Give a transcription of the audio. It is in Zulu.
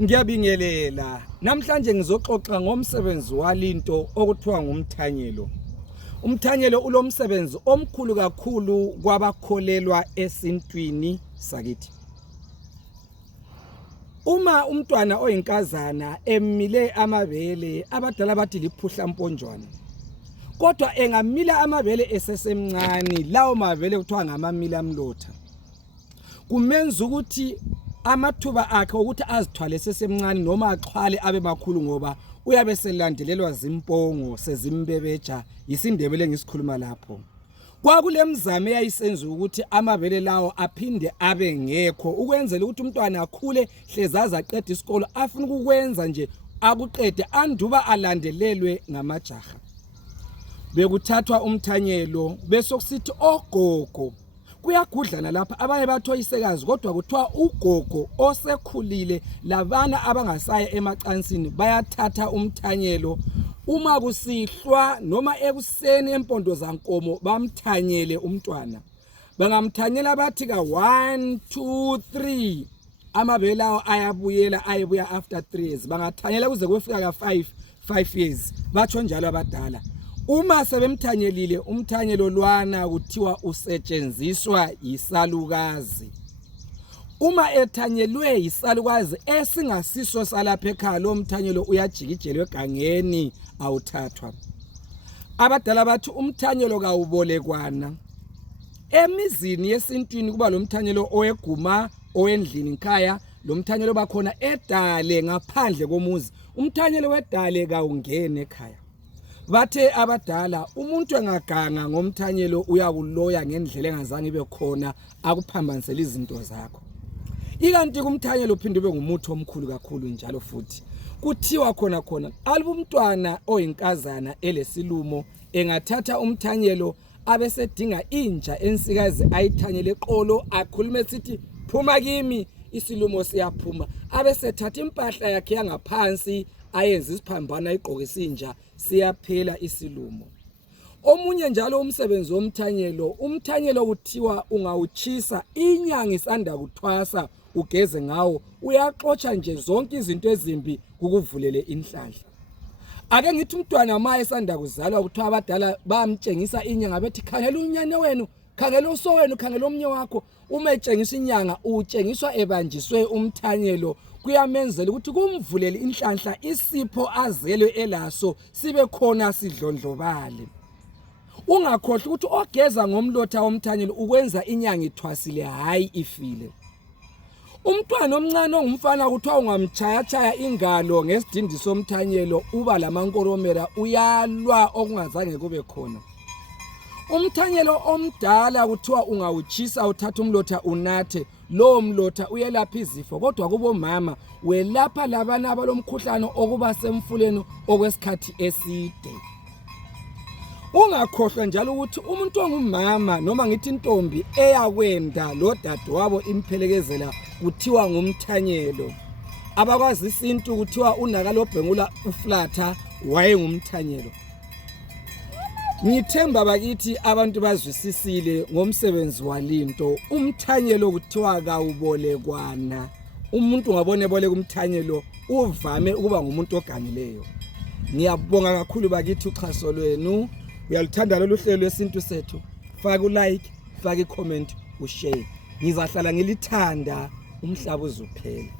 Ngiyabingelela. Namhlanje ngizoxoxa ngomsebenzi walinto okuthiwa ngumthanyelo. Umthanyelo ulomsebenzi omkhulu kakhulu kwabakholelwa esintwini sakithi. Uma umntwana oyinkazana emile amabele, abadala bathi liphuhla mponjwana. Kodwa engamila amabele esesemncane, lawo mabele kuthiwa ngamamila mlotha. Kumenza ukuthi amathuba akhe ukuthi azithwale sesemncane noma axhwale abe makhulu ngoba uyabe selandelelwa zimpongo sezimbebeja, isindebele ngisikhuluma lapho. Kwakulemzamo eyayisenza ukuthi amabele lawo aphinde abe ngekho ukwenzela ukuthi umntwana akhule hlezaza aqede isikolo afuna ukwenza nje akuqede anduba alandelelwe ngamajaha. Bekuthathwa umthanyelo bese kusithi ogogo kuyagudlana lapha, abanye bathoyisekazi kodwa kuthiwa ugogo osekhulile labana abangasaya emacansini bayathatha umthanyelo. Uma kusihlwa noma ekuseni empondo zankomo bamthanyele umntwana. Bangamthanyela bathi ka 1 2 3 amabele lawo ayebuya after 3 years. Bangathanyela kuze kufika ka 5 years. Batsho njalo abadala. Uma sebemthanyelile umthanyelo lwana kuthiwa usetshenziswa yisalukazi. Uma ethanyelwe yisalukazi esingasiso salapha ekhaya, lo mthanyelo uyajikijelwe egangeni awuthathwa. Abadala bathi umthanyelo kawubolekwana. Emizini yesintwini kuba lo mthanyelo oweguma, owendlini ekhaya, lo mthanyelo bakhona edale ngaphandle komuzi. Umthanyelo wedale kawungene ekhaya. Bathe abadala umuntu engaganga ngomthanyelo uyakuloya ngendlela engazange ibe khona akuphambanisela izinto zakho. Ikanti kumthanyelo uphinde ube ngumuthi omkhulu kakhulu njalo futhi. Kuthiwa khona aluba umntwana oyinkazana elesilumo engathatha umthanyelo abesedinga inja ensikazi ayithanyele eqolo akhulume sithi phuma kimi, isilumo siyaphuma. Abesethatha impahla yakhe yangaphansi ayenza isiphambano ayigqoke isinja, siyaphela isilumo. Omunye njalo umsebenzi womthanyelo, umthanyelo kuthiwa ungawuchisa inyanga isanda kuthwasa ugeze ngawo, uyaxotsha nje zonke izinto ezimbi kukuvulele inhlanhla. Ake ngithi umntwana maye esanda kuzalwa kuthiwa abadala bamtshengisa inyanga bethi khangela unyane wenu, khangela uso wenu, khangela omnye wakho. Uma etshengisa inyanga utshengiswa ebanjiswe umthanyelo, kuyamenzela ukuthi kumvulele inhlanhla isipho azelwe elaso sibe khona sidlondlobale. Ungakhohlwa ukuthi ogeza ngomlotha womthanyelo ukwenza inyanga ithwasile hayi ifile. Umntwana omncane ongumfana kuthiwa ungamchaya ingalo ngesidindi somthanyelo uba lamankoromera, uyalwa okungazange kube khona. Umthanyelo omdala kuthiwa ungawuchisa uthatha umlotha unathe, lo mlotha uyelapha izifo, kodwa kubo mama welapha labana abalomkhuhlane okuba semfuleni okwesikhathi eside. Ungakhohlwa njalo ukuthi umuntu ongumama noma ngithi intombi eyakwenda lo dadewabo imphelekezela kuthiwa ngumthanyelo. Abakwazi isintu kuthiwa unakalobhengula uflatha wayengumthanyelo. Ngithemba bakithi abantu bazwisisile ngomsebenzi walinto. Umthanyelo kuthiwa kawubolekwana. Umuntu ngabone eboleka umthanyelo uvame ukuba ngumuntu ogangileyo. Ngiyabonga kakhulu bakithi uxhaso lwenu. Uyaluthanda lolu hlelo lwesintu sethu. Faka ulike, faka icomment, ushare. Ngizahlala ngilithanda umhlaba uzuphela.